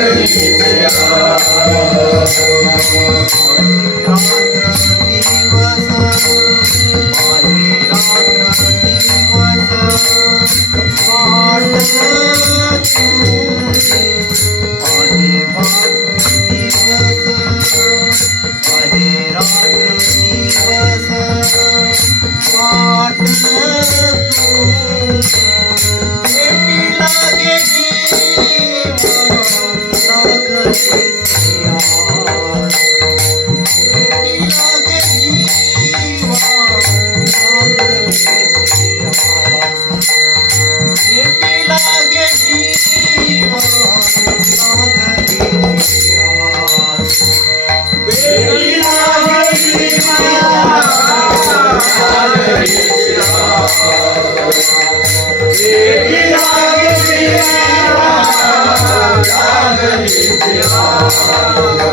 Thank you.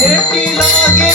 Let me love you,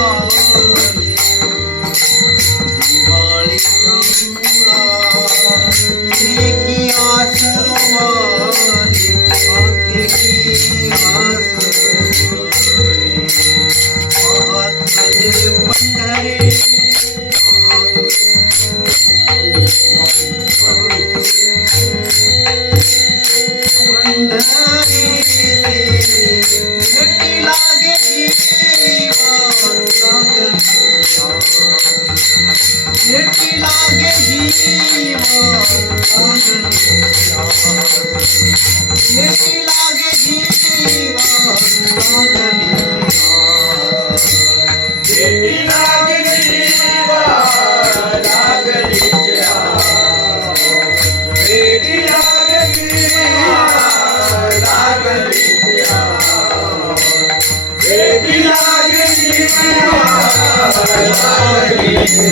লাগে জীবন লাগে জীবন Yeah.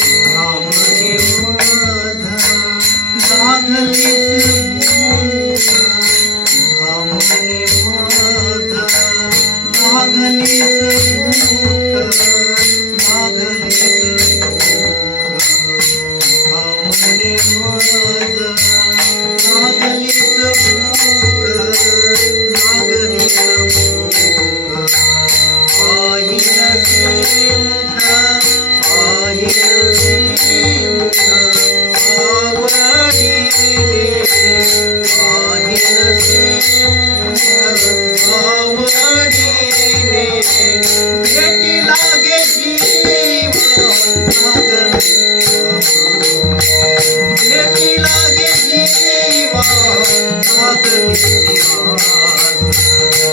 Senin olacak